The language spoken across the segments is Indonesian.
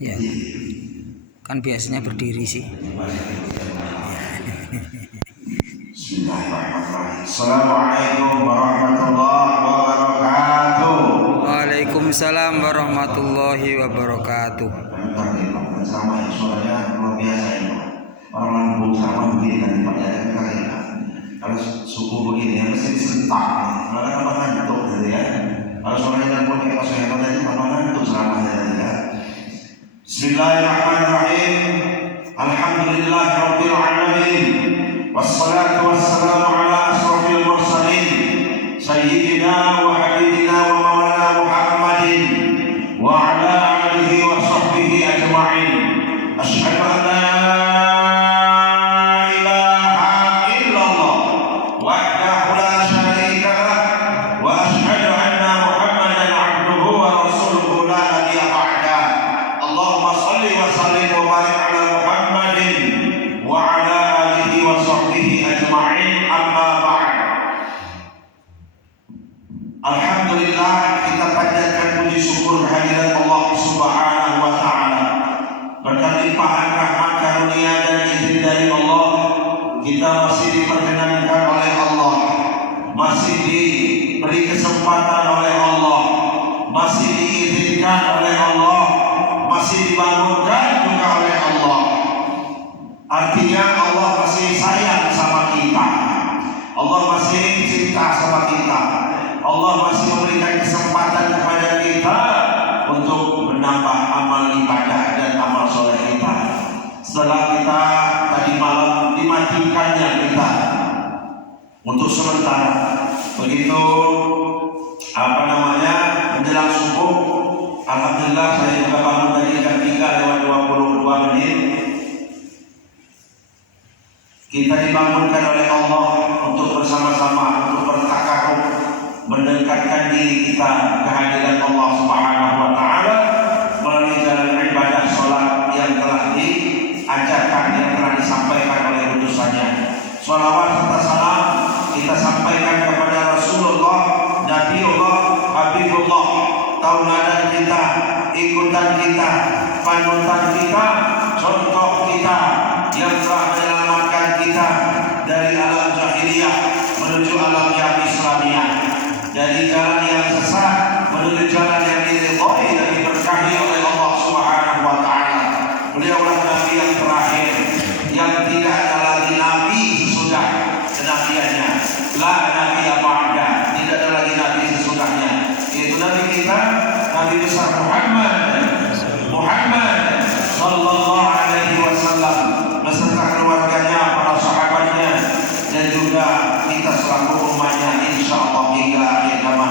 Ya, kan biasanya berdiri sih. Bismillahirrahmanirrahim. Assalamualaikum warahmatullahi wabarakatuh. Waalaikumsalam warahmatullahi wabarakatuh. Sama ya, suaranya luar biasa ini. Orang Lampung sama begini nanti pakai kalian. Kalau suku begini ya mesti disentak. Karena apa ngantuk gitu ya. Kalau suaranya Lampung kayak pas saya tadi apa ngantuk selamanya tadi ya. Bismillahirrahmanirrahim. Alhamdulillahirabbil alamin. Wassalatu wassalamu ala asrofil mursalin sayyidina wa habibina wa maulana Muhammadin wa ala alihi wa sahbihi ajma'in. Asyhadu an la ilaha illallah wahdahu la syarika lah wa asyhadu anna Muhammadan abduhu wa rasuluhu la nabiyya ba'dah. Allahumma shalli wa sallim wa barik ala Muhammadin wa ala alihi wa sahbihi ajma'in. Amma ba'd. Alhamdulillah, kita panjatkan puji syukur kehadirat Allah Subhanahu wa taala. Berkat limpahan rahmat karunia dan izin dari Allah, kita masih diperkenankan oleh Allah, masih diberi kesempatan oleh Allah, masih diizinkan oleh Allah, masih dibangunkan juga oleh Allah. Artinya Allah masih sayang sama kita, Allah masih cinta sama kita, Allah masih memberikan kesempatan kepada kita untuk menambah amal ibadah dan amal soleh kita. Setelah kita tadi malam dimatikannya kita untuk sementara, begitu menjelang subuh, alhamdulillah saya juga bangun tadi jam 3:22 menit. Kita dibangunkan oleh Allah untuk bersama-sama untuk bertakarub, mendekatkan diri kita kehadiran Allah Subhanahu wa taala melalui jalan ibadah salat yang telah diajarkan, yang telah disampaikan oleh utusannya. Shalawat serta salam kita sampaikan kepada Rasulullah, Nabiullah, Habibullah, tauladan kita, ikutan kita, panutan kita, contoh kita yang telah menyelamatkan kita dari alam jahiliyah menuju alam yang Islamiyah, dari jalan yang sesat menuju jalan yang diridhai dan diberkahi oleh Allah Subhanahu wa taala. Beliaulah nabi yang terakhir yang tidak ada lagi nabi sesudah kenabiannya. La nabi ba'da, tidak ada lagi nabi sesudahnya. Itu nabi kita, Nabi besar Muhammad sallallahu alaihi wasallam beserta keluarganya, para sahabatnya, dan juga kita selaku umatnya insyaallah hingga akhir zaman.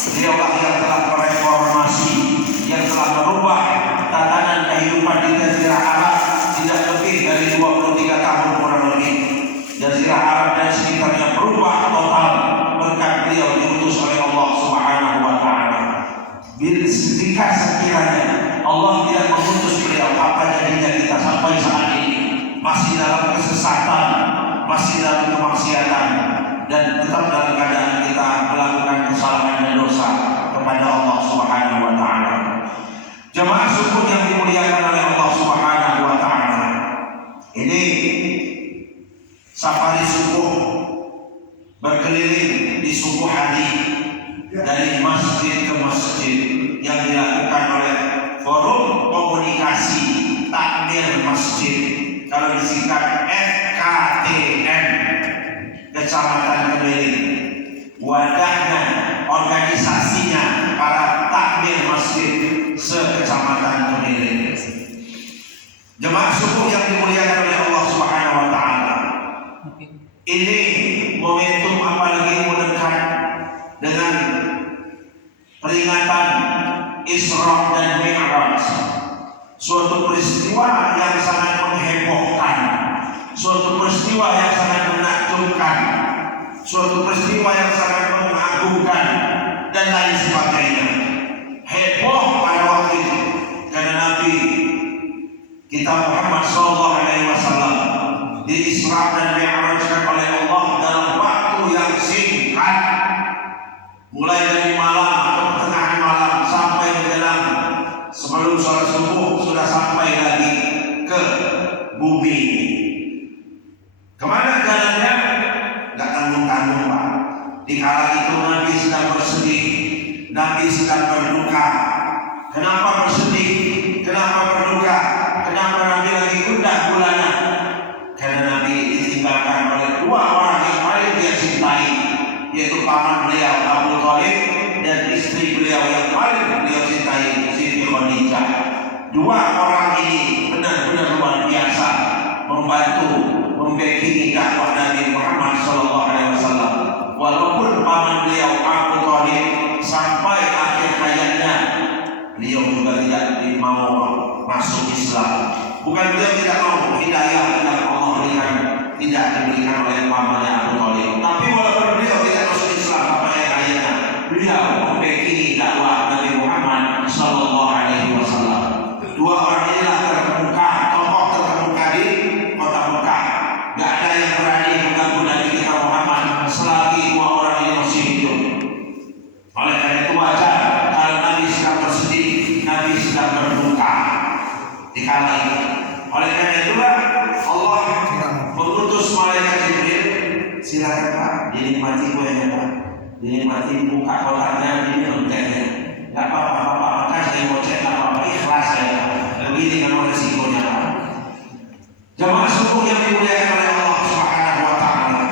Dialah yang telah mereformasi, yang telah merubah tatanan kehidupan di Jazirah Arab tidak lebih dari 23 tahun kurang lebih. Jazirah Arab dan sekitarnya berubah total berkat beliau diutus oleh Allah Subhanahu wa taala. Jika sekiranya Allah tidak mengutus beliau, apa jadinya kita sampai saat ini masih dalam kesesatan, masih dalam kemaksiatan, dan tetap dalam keadaan kita melakukan kesalahan dan dosa kepada Allah Subhanahu wa taala. Jemaah subuh yang dimuliakan oleh Allah Subhanahu wa taala. Ini safari subuh berkeliling di subuh hari dari masjid ke masjid yang dilakukan oleh Forum Komunikasi Takmir Masjid, kalau disingkat FKTM, Kecamatan Kemiling. Wadahnya, organisasinya para takmir masjid se-Kecamatan Kemiling. Jemaah subuh yang dimuliakan oleh Allah Subhanahu wa taala. Ini momentum apalagi mendekat dengan peringatan Isra dan Mi'raj, suatu peristiwa yang sangat menghebohkan, suatu peristiwa yang sangat menakjubkan, suatu peristiwa yang sangat mengagumkan dan lain sebagainya. Heboh pada waktu itu karena Nabi kita Muhammad SAW di Isra dan Mi'rajkan oleh Allah dalam waktu yang singkat, mulai dari malam atau pertengahan malam sampai menjelang sebelum sholat subuh sudah sampai lagi ke bumi. Kemana jalannya? Gak tanggung-tanggung Pak. Di kala itu Nabi sedang bersedih, Nabi sedang berduka. Kenapa bersedih? Kenapa berduka? Kenapa Nabi lagi gundah gulana? Karena Nabi ditinggalkan oleh dua orang yang paling dia cintai, yaitu paman beliau Abu Thalib dan istri beliau yang paling beliau cintai, Siti Khadijah. Dua orang ini benar-benar luar biasa membantu, membackingi dakwah Nabi Muhammad SAW. Walaupun paman beliau Abu Thalib sampai akhir hayatnya beliau juga tidak mau masuk Islam. Bukan beliau tidak mau hidayah yang Allah berikan tidak diberikan oleh pamannya Abu Thalib, tapi walaupun beliau tidak masuk Islam sampai akhir hayatnya, beliau membackingi dakwah Nabi Muhammad SAW. Dua orang inilah terkemuka, tokoh terkemuka di kota Mekah. Gak ada yang berani mengganggu Nabi kita Muhammad selagi dua orang ini masih hidup. Oleh karena itu wajar kalau Nabi sedang bersedih, Nabi sedang berduka di kala itu. Oleh karena itulah Allah mengutus malaikat Jibril, silakan Pak, dinikmati kuenya Pak, dinikmati buka kotaknya, diminum tehnya. Gak apa-apa Pak, maka saya mau cek apa-apa, ikhlas saya. Begini kan resikonya Pak. Jamaah subuh yang dimuliakan oleh Allah Subhanahu wa Ta'ala.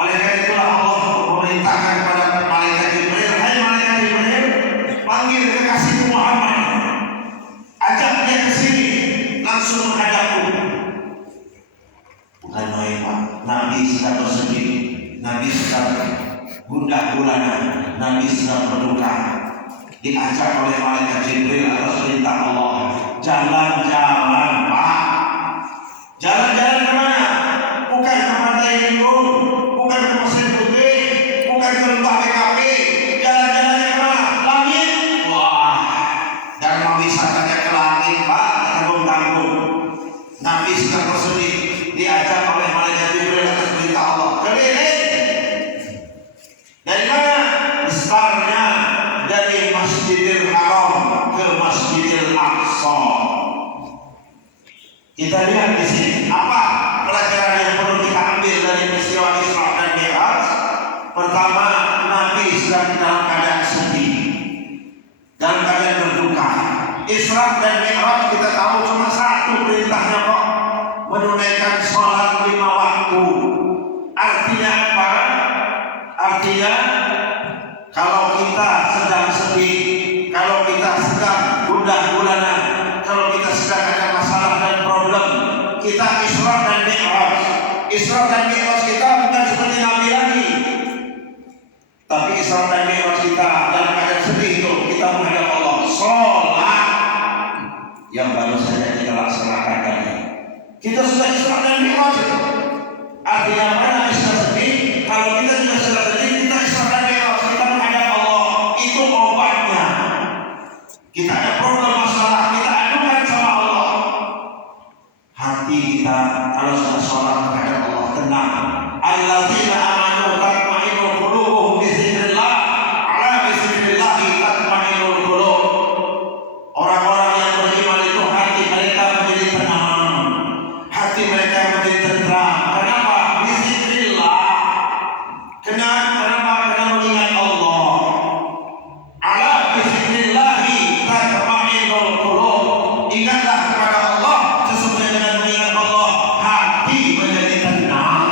Oleh karena itulah Allah memerintahkan kepada malaikat Jibril, hai malaikat Jibril, panggil kekasihku Muhammad, ajak dia ke sini, langsung menghadapku. Bukan main Pak, Nabi sedang bersedih, Nabi sedang gundah gulana, Nabi sedang berduka. Diajak oleh malaikat Jibril atas perintah Allah, jalan-jalan Pak. Jalan-jalan kemana? Bukan ke Pantai Ringung, bukan ke Pasir Putih, bukan ke Lembah BKP. Jalan-jalan kemana? Langit. Wah, dan mau wisatanya ke langit Pak, tanggung-tanggung. Nabi sedang bersedih, diajak oleh malaikat Jibril atas perintah Allah. Keliling. Dari mana? Besarnya dari Masjidil Haram ke Masjidil Aqsa. Kita lihat di sini apa pelajaran yang perlu kita ambil dari peristiwa Isra dan Mi'raj. Pertama, Nabi sedang dalam keadaan sedih, dalam keadaan berduka. Isra dan Mi'raj kita tahu cuma satu perintahnya kok, menunaikan sholat 5 waktu. Artinya apa? Artinya kalau kita sedang sedih, kalau kita sedang gundah gulana, kalau kita sedang ada masalah dan problem, kita Isra dan Mi'raj. Isra dan Mi'raj kita bukan seperti Nabi lagi, tapi Isra dan Mi'raj kita dalam keadaan sedih itu kita menghadap Allah. Sholat yang baru saja kita laksanakan tadi, kita sudah Isra dan Mi'raj itu. Artinya mana Isra sedih? Kalau kita sudah sedih, kita Isra dan Mi'raj, kita menghadap Allah. Itu obatnya. Kita ada problem masalah, kita adukan sama Allah. Hati kita kalau sudah sholat menghadap Allah tenang. Alladzina amanu tatma'innu qulubuhum bi dzikrillah, ala bi dzikrillah tatma'innul qulub. Orang-orang yang beriman itu hati mereka menjadi tenang, hati mereka menjadi tenteram. Kenapa? Bi dzikrillah. Kenapa? Karena mengingat Allah. Ala bi dzikrillah tatma'innul qulub. Ingatlah kepada Allah, sesuai dengan mengingat Allah hati menjadi tenang.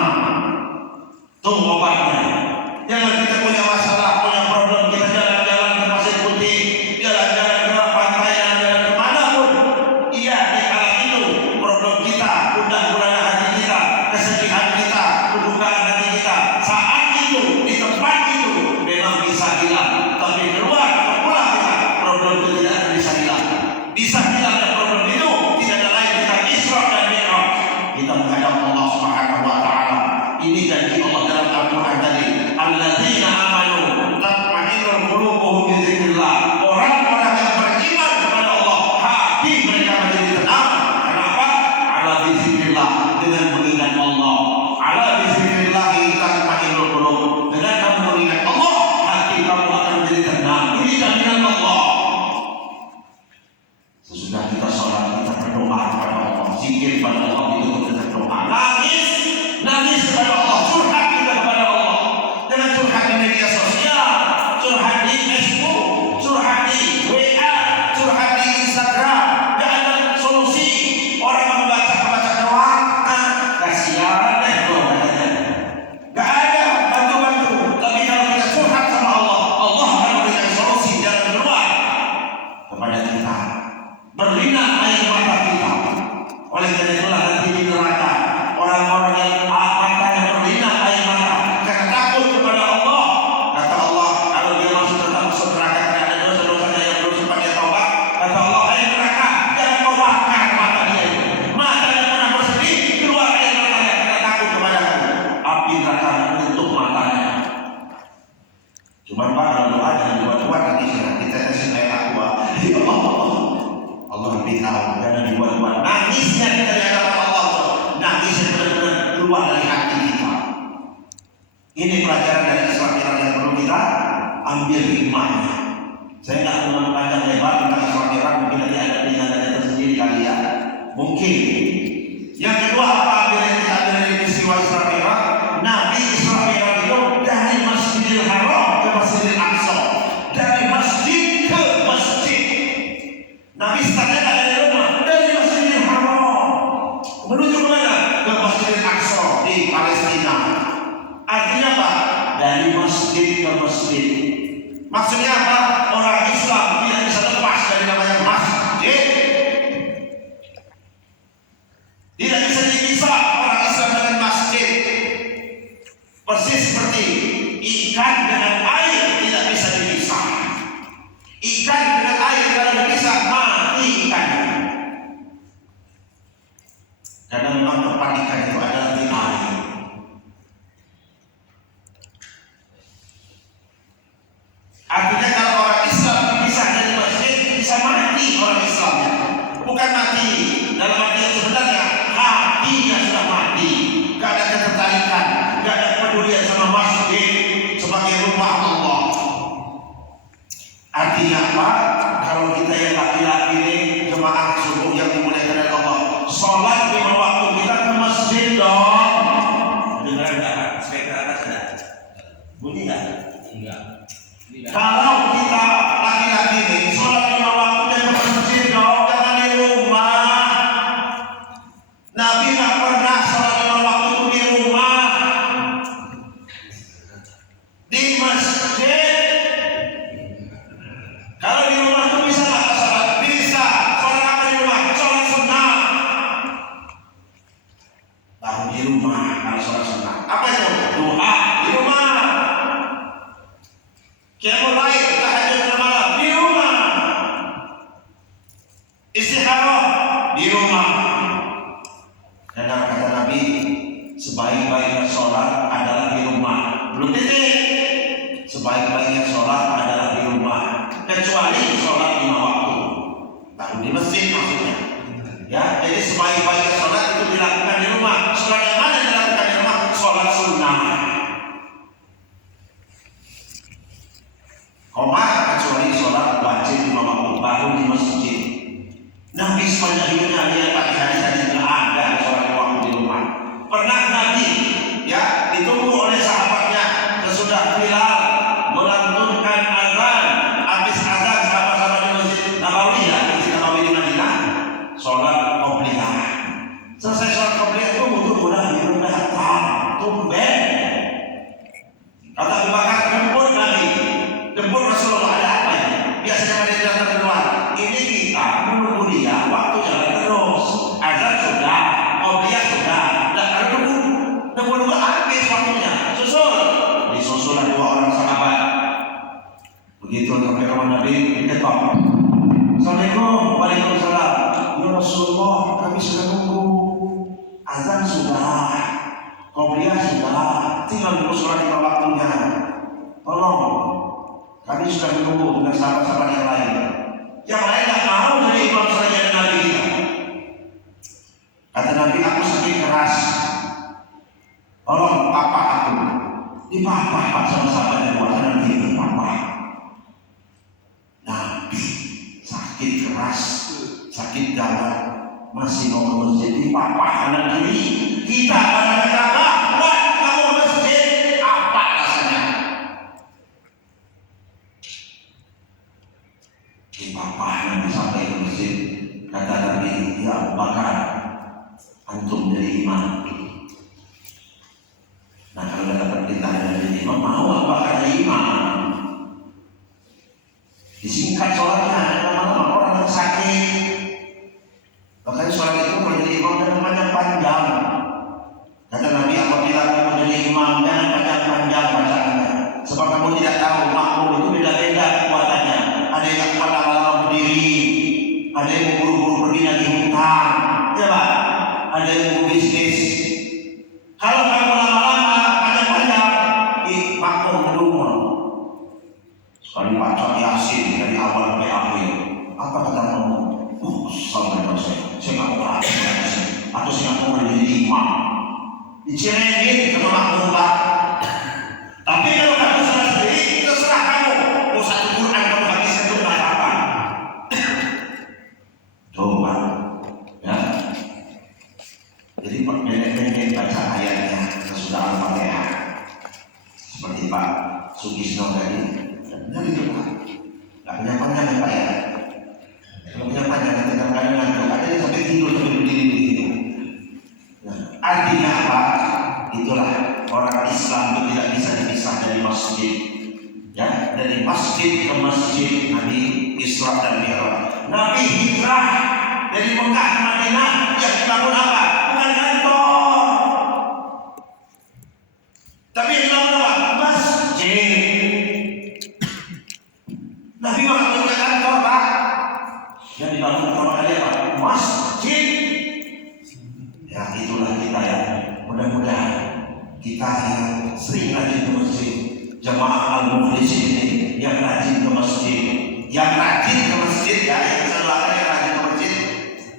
berlinang air mata kita. Oleh karena itulah nanti di neraka orang-orang yang matanya berlinang air mata karena takut kepada Allah. Kata Allah, kalau dia tetap masuk neraka karena ada dosa-dosanya yang belum sempat dia taubat, kata Allah, hai neraka, jangan kau bakar mata dia itu. Matanya pernah bersedih, keluar air matanya karena takut kepadaku. Api neraka menyentuh matanya. Cuman Pak, kalau doa jangan dibuat-buat nanti kita kasih air aqua. Ya Allah beritahu jangan dibuat-buat. Nangisnya kita di hadapan Allah, nangisnya benar-benar keluar dari hati kita. Ini pelajaran dari Isra Mi'raj yang perlu kita ambil hikmahnya. Saya nggak mau panjang lebar tentang Isra Mi'raj, mungkin nanti ada penjelasannya tersendiri kali ya. Mungkin. Yang kedua apa yang kita ambil dari peristiwa Isra Mi'raj? Nabi Isra Mi'raj itu dari Masjidil Haram ke Masjidil Aqsa, dari masjid ke masjid. Nabi startnya dari rumah, dari Masjidil Haram menuju mana? Ke Masjidil Aqsa di Palestina. Artinya apa? Dari masjid ke masjid. Maksudnya apa? Orang Islam tidak bisa lepas dari namanya masjid. Tidak bisa dipisah orang Islam dengan masjid. Persis seperti ikan dengan air tidak bisa dipisah. Ikan dengan air kalau dipisah mati ikannya. Karena memang tempat ikan itu adalah di air. Artinya kalau orang Islam dipisah dari masjid bisa mati orang Islamnya. Bukan mati dalam arti yang sebenarnya, hatinya sudah mati. Gak ada ketertarikan, gak ada kepedulian sama masjid sebagai rumah Allah. Artinya apa? Kalau kita yang laki-laki ini jemaah subuh yang dimuliakan oleh Allah, sholat 5 waktu kita ke masjid dong. Dengar nggak? Speaker atas ada? Bunyi nggak? Enggak. Kalau kita laki-laki ini sholat 5 waktu dan ke masjid dong, jangan di rumah. Nabi nggak pernah sholat 5 waktu itu di rumah, di masjid. Kalau di rumah itu bisa nggak sholat? Bisa. Sholat apa di rumah? Sholat sunnah. Baru di rumah kalau sholat sunnah. Apa itu? Doa di rumah. Qiyamul lail, tahajud malam di rumah. Istikharah di rumah. Dan kata Nabi, sebaik-baiknya sholat adalah di rumah. Belum titik. Sebaik-baiknya sholat adalah di rumah, kecuali sholat 5 waktu. Baru di masjid maksudnya. Ya, jadi sebaik-baiknya sholat itu dilakukan di rumah. Sholat yang mana dilakukan di rumah? Sholat sunnah. Kecuali sholat wajib 5 waktu, baru di masjid. Nabi sepanjang hidupnya dia pakai hadis-hadis nggak ada sholat 5 waktu di rumah. Pernah Nabi ya ditunggu oleh sahabatnya sesudah Bilal melantunkan azan, habis azan sahabat-sahabat di Masjid Nabawi ya, Masjid Nabawi di Madinah, sholat qobliyah. Selesai sholat qobliyah itu butuh udah datang, tumben. Kata Abu Bakar, jemput Nabi, jemput Rasulullah, ada apa ya? Biasanya pada datang keluar. Ini kita menunggu dia, waktu jalan terus. Azan sudah, qobliyah sudah, dan nunggu habis waktunya. Disusul ada 2 orang sahabat. Begitu sampai ke Nabi, diketok. Assalamualaikum, waalaikumsalam. Ya Rasulullah, kami sudah nunggu. Azan sudah, qobliyah sudah, tinggal nunggu sholat 5 waktunya. Tolong, kami sudah menunggu dengan sahabat-sahabat yang lain. Yang lain tak mau jadi imam saja dengan Nabi kita. Kata Nabi, aku sakit keras. Tolong papa aku. Dipapah Pak sama sahabat yang buat nanti dipapah. Nabi sakit keras, sakit dalam, masih mau ke masjid dipapah kanan kiri. Kita pada neraka, buat kamu masjid, apa rasanya? Dipapah nanti sampai ke masjid. Kata Nabi, ya Abu Bakar, antum jadi imam. Nah kalau dapat perintah dari imam, mau apa kata imam? Disingkat sholatnya, lama-lama orang yang sakit ada yang mau buru-buru pergi lagi hutang, ya Pak, ada yang mau bisnis. Kalau kamu lama-lama panjang-panjang, makmum ngedumel. Sekali baca Yasin dari awal sampai akhir, apa kata ngomong? Sampai saya nggak mau lagi atau saya nggak mau menjadi imam. Dicengin sama makmum Pak. Tapi kalau kamu salah sendiri, terserah kamu. Mau satu Quran kamu habiskan itu nggak apa-apa. Coba, ya. Jadi pendek-pendek baca ayatnya sesudah Al-Fatihah. Seperti Pak Sugisno tadi, benar itu Pak. Nggak panjang-panjang ya Pak ya. Kalau panjang-panjang kadang-kadang ngantuk, ada yang sampai tidur sampai berdiri begitu. Nah, artinya apa? Itulah orang Islam itu tidak bisa dipisah dari masjid. Ya, dari masjid ke masjid Nabi Isra dan Mi'raj. Nabi hijrah dari Mekah ke Madinah, yang dibangun apa? Bukan kantor. Tapi yang dibangun apa? Masjid. Nabi bangun ke kantor, Pak. Yang dibangun pertama kali apa? Masjid. Ya, itulah kita ya. Mudah-mudahan kita yang sering rajin ke masjid, jamaah al-mukhlisin ini yang rajin ke masjid, yang rajin ke masjid ya, yang selalu yang rajin ke masjid,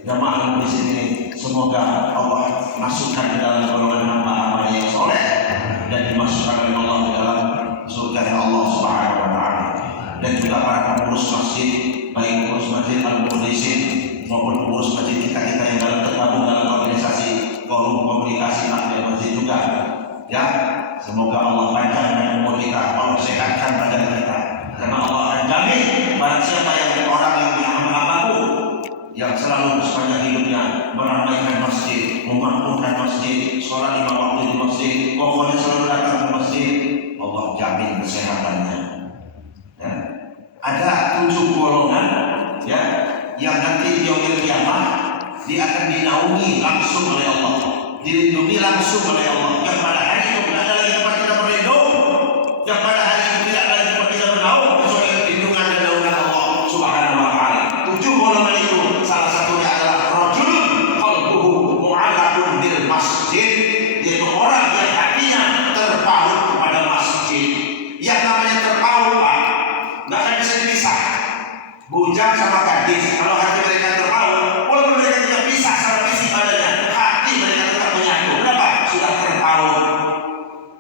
jamaah al-mukhlisin ini semoga Allah masukkan ke dalam golongan hamba-hamba yang soleh dan dimasukkan oleh Allah ke dalam surga Allah Subhanahu wa taala. Dan juga para pengurus masjid, baik pengurus masjid al-mukhlisin maupun pengurus masjid kita yang dalam tergabung dalam organisasi forum komunikasi taklim masjid juga, ya, semoga Allah panjangkan umur kita, Allah sehatkan badan kita, karena Allah akan jamin barang siapa yang orang yang hamba-hambaku yang selalu sepanjang hidupnya meramaikan masjid, memakmurkan masjid, sholat 5 waktu di masjid, pokoknya selalu datang ke masjid, Allah jamin kesehatannya. Ya. Ada 7 golongan, ya, yang nanti di yaumil kiamah dia akan dinaungi langsung oleh Allah, dilindungi langsung oleh Allah. Yang pada hari itu tidak ada lagi tempat kita berlindung, yang pada hari itu tidak ada lagi tempat kita bernaung kecuali lindungan dan naungan Allah Subhanahu wa taala. 7 golongan itu salah satunya adalah rajulun qalbuhu mu'allaqun bil masjid, yaitu orang yang hatinya terpaut kepada masjid. Yang namanya terpaut, Pak, nggak akan bisa dipisah. Bujang sama gadis, kalau hati mereka terpaut, walaupun mereka tidak pisah secara fisik badannya, hati mereka tetap menyatu. Kenapa? Sudah terpaut.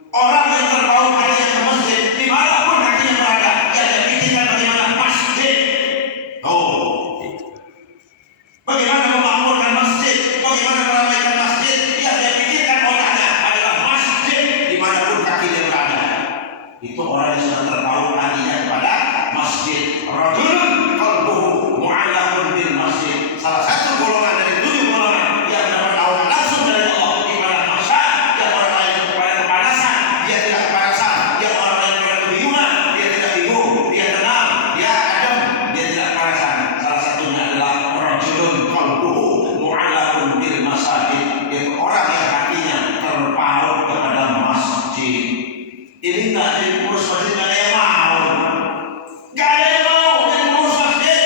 Orang yang terpaut hatinya ke masjid, dimanapun hatinya berada, dia pikirkan bagaimana masjid. Oh, bagaimana memakmurkan masjid, bagaimana meramaikan masjid, dia pikirkan otaknya adalah masjid dimanapun kakinya berada. Itu orang yang sudah terpaut hatinya kepada masjid. Rajulun qalbuhu mu'allaqun bil masjid. Salah satu golongan dari 7 golongan yang dapat naungan langsung dari Allah di padang mahsyar, yang orang lain kepada kepanasan, dia tidak kepanasan, yang orang lain kepada kebingungan, dia tidak bingung, dia tenang, dia adem, dia tidak kepanasan. Salah satunya adalah rajulun qalbuhu mu'allaqun bil masjid, yaitu orang yang hatinya terpaut kepada masjid. Ini enggak ada pengurus masjid, enggak ada yang mau. Enggak ada yang mau jadi pengurus masjid.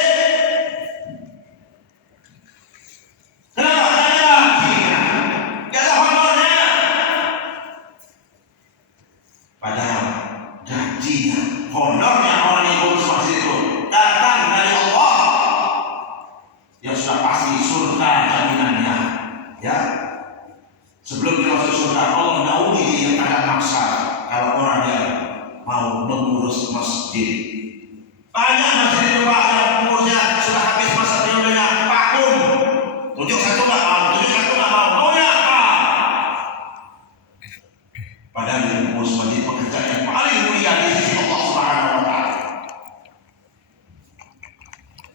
Kenapa? Enggak ada gajinya, enggak ada honornya. Padahal gajinya, honornya orang yang pengurus masjid itu datang dari Allah, yang sudah pasti surga jaminannya. Ya, sebelum dia masuk surga, Allah naungi dia yang ada maksa. Kalau orang yang mau mengurus masjid, banyak masjid itu Pak yang pengurusnya sudah habis masa periodenya, vakum. Tunjuk satu nggak mau, tunjuk satu nggak mau, maunya apa? Padahal itu pengurus masjid pekerjaan yang paling mulia di sisi Allah Subhanahu wa taala.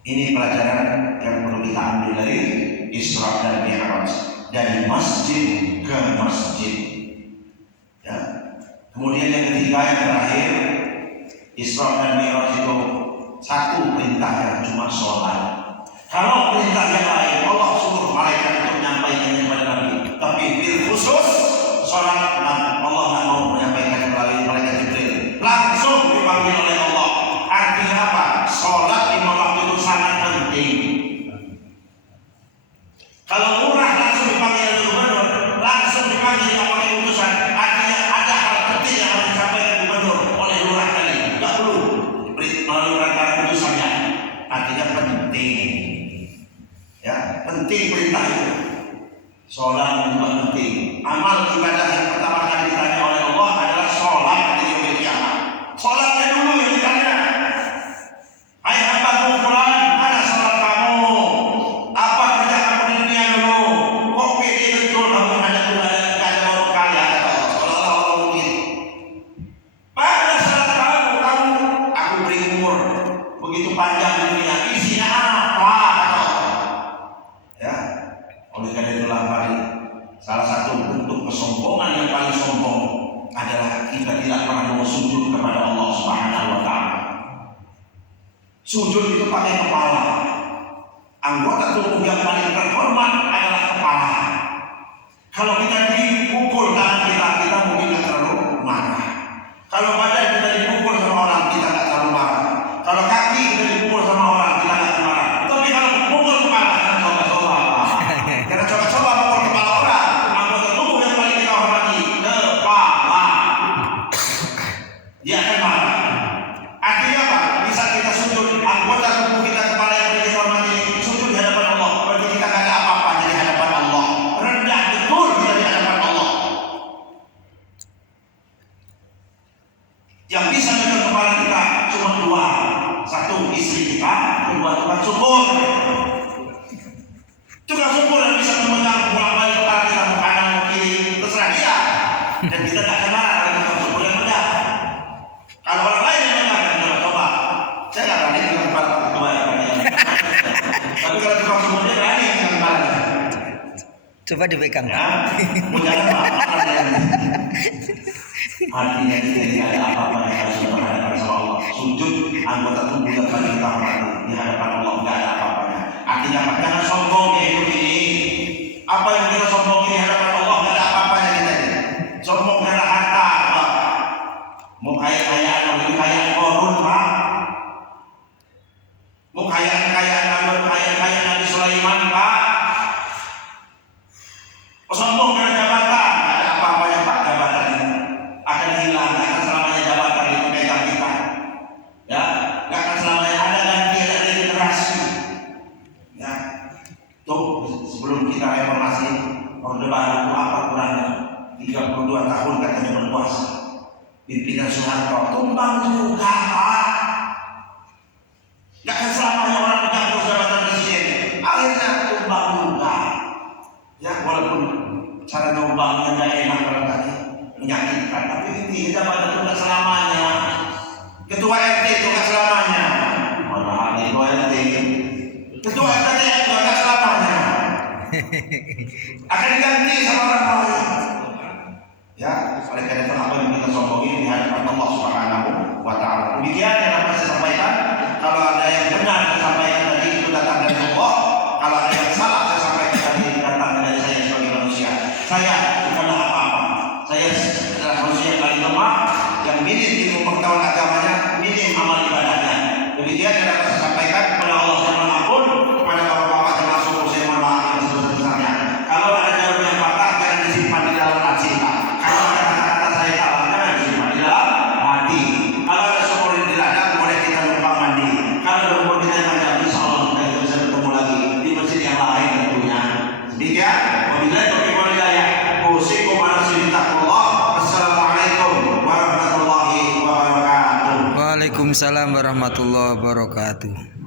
Ini pelajaran yang perlu kita ambil dari Isra dan Mi'raj, dari masjid ke masjid. Ya. Kemudian yang ketiga, yang terakhir, Isra dan Mi'raj itu satu perintah yang cuma sholat. Kalau perintah yang lain Allah suruh malaikat untuk menyampaikannya kepada Nabi, tapi bil khusus sholat Allah nggak mau menyampaikan melalui malaikat Jibril, langsung dipanggil oleh Allah. Artinya apa? Sholat 5 waktu itu sangat penting. Kalau lurah langsung dipanggil oleh gubernur, langsung dipanggil oleh utusan, artinya ada hal penting yang harus disampaikan gubernur oleh lurah tadi. Tidak perlu melalui perantara utusannya. Artinya penting. Ya, penting perintah itu. Sholat juga penting. Amal ibadah yang pertama kali ditanya oleh Allah adalah sholat di yaumil qiyamah. Sholatnya dulu yang ditanya. Hai hambaku fulan, mana sholat kamu? Apa kerja kamu di dunia dulu? Kok pede betul kamu ada baru kali atau seolah-olah orang mungkin. Mana sholat kamu? Aku beri umur begitu panjang di dunia. Isinya apa? Ya, oleh karena itulah mari salah satu bentuk kesombongan yang paling sombong adalah kita tidak pernah mau sujud kepada Allah Subhanahu wa taala. Sujud itu pakai kepala. Anggota tubuh yang paling terhormat adalah kepala. Kalau kita dipukul tangan kita mungkin tidak terlalu marah. Kalau badan kita dipukul sama orang, kita tidak terlalu marah. Kalau kaki kita dipukul sama orang, kita tidak terlalu marah. Tapi kalau pukul kepala, coba-coba. Karena coba-coba pukul kepala orang, anggota tubuh yang paling kita hormati, kepala. Dia akan marah. Artinya apa? Bisa kita sujud, anggota tubuh kita kepala yang paling kita hormati sujud di hadapan Allah. Berarti kita tidak ada apa-apa di hadapan Allah. Rendah betul kita di hadapan Allah. Yang bisa megang kepala kita cuma dua. Satu istri kita, kedua tukang syukur. Tukang syukur yang bisa memegang bolak-balik kepala kita ke kanan ke kiri, terserah dia. Dan kita tak kenal ada tukang syukur yang megang. Kalau orang lain yang megang, coba. Saya nggak berani dengan kepala ketua yang megang. Tapi kalau tukang syukur dia berani dengan kepala. Coba dipegang. Ya, jangan apa-apa. Artinya kita tidak ada apa-apa yang harus kita berhadapan sama Allah. Sujud anggota tubuh yang paling kita hormati di hadapan Allah tidak ada apa-apanya. Artinya apa? Jangan sombong di hidup ini. Apa yang kita sombong di hadapan Allah tidak ada apa-apanya kita ini. Sombong karena harta, Pak. Mau kaya-kayaan, lebih kaya korun, Pak. Mau kaya-kayaan, kaya-kayaan Nabi Sulaiman, Pak. Sombong karena jabatan, ada apa-apanya Pak jabatan ini. Akan hilang, akan selamanya jabatan itu pegang kita. Ya, akan selamanya ada ganti, ada regenerasi. Ya, tuh sebelum kita reformasi, Orde Baru itu apa kurangnya? 32 tahun katanya berkuasa. Pimpinan Soeharto tumbang juga Pak. Gak akan selamanya orang pegang terus jabatan presiden. Akhirnya tumbang juga. Ya, walaupun cara numbangnya gak enak barangkali menyakitkan, tapi ini jabatan itu gak selamanya. Ketua RT itu gak selamanya. Mana ketua RT? Ketua RT itu gak selamanya. Akan diganti sama orang lain. Ya, oleh karena itu apa yang kita sombongin di hadapan Allah Subhanahu wa taala. Demikian yang dapat saya sampaikan. Kalau ada yang benar saya sampaikan tadi itu datang dari Allah. Kalau ada yang salah saya sampaikan tadi datang dari saya sebagai manusia. Saya bukanlah apa-apa. Saya adalah manusia yang paling lemah, yang minim ilmu pengetahuan agamanya, minim amal ibadahnya. Demikian yang dapat saya sampaikan kepada Allah. Saya mohon ampun kepada bapak-bapak termasuk saya mohon maaf yang sebesar-besarnya. Kalau ada jarum yang patah jangan disimpan di dalam laci, Pak. Kalau ada kata-kata saya salah jangan disimpan di dalam hati. Kalau ada sumur di ladang boleh kita numpang mandi. Kalau ada umur kita yang panjang, insya Allah kita bisa bertemu lagi di masjid yang lain tentunya. Demikian. Wabillahi taufiq wal hidayah. Usikum ala sunnatullah. Assalamualaikum warahmatullahi wabarakatuh. Waalaikumsalam warahmatullahi wabarakatuh.